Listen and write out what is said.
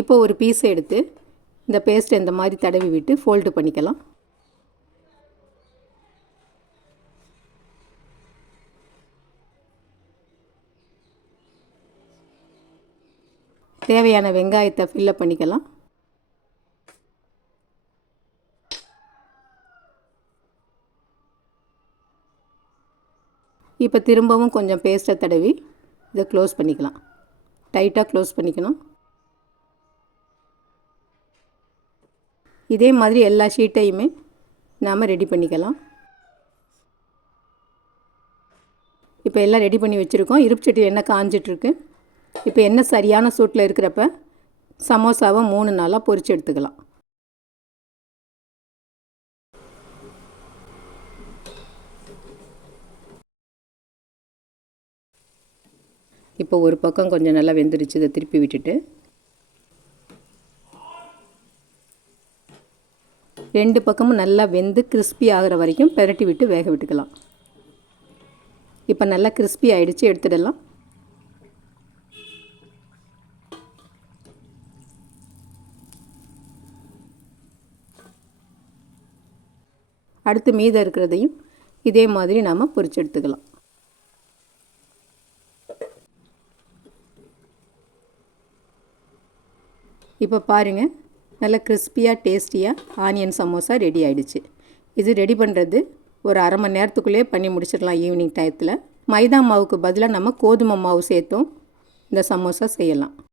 இப்போ ஒரு பீஸை எடுத்து இந்த பேஸ்ட்டை இந்த மாதிரி தடவி விட்டு ஃபோல்டு பண்ணிக்கலாம். தேவையான வெங்காயத்தை ஃபில்லப் பண்ணிக்கலாம். இப்போ திரும்பவும் கொஞ்சம் பேஸ்ட்டை தடவி இதை க்ளோஸ் பண்ணிக்கலாம். டைட்டாக க்ளோஸ் பண்ணிக்கணும். இதே மாதிரி எல்லா ஷீட்டையுமே நாம் ரெடி பண்ணிக்கலாம். இப்போ எல்லாம் ரெடி பண்ணி வச்சுருக்கோம். இருப்பு சட்டி எண்ணெய் காஞ்சிட்ருக்கு. இப்போ எண்ணெய் சரியான சூட்டில் இருக்கிறப்ப சமோசாவை 3 நாளாக பொரித்து எடுத்துக்கலாம். இப்போ ஒரு பக்கம் கொஞ்சம் நல்லா வெந்துருச்சு. இதை திருப்பி விட்டுட்டு 2 பக்கமும் நல்லா வெந்து கிறிஸ்பி ஆகிற வரைக்கும் பெரட்டி விட்டு வேக விட்டுக்கலாம். இப்போ நல்லா கிறிஸ்பி ஆகிடுச்சு, எடுத்துடலாம். அடுத்து மீதம் இருக்கிறதையும் இதே மாதிரி நாம் பொரிச்சு எடுத்துக்கலாம். இப்போ பாருங்கள், நல்ல கிறிஸ்பியாக டேஸ்டியாக ஆனியன் சமோசா ரெடி ஆகிடுச்சு. இது ரெடி பண்ணுறது ஒரு அரை மணி நேரத்துக்குள்ளேயே பண்ணி முடிச்சிடலாம். ஈவினிங் டயத்தில் மைதா மாவுக்கு பதிலாக நம்ம கோதுமை மாவு சேர்த்தும் இந்த சமோசா செய்யலாம்.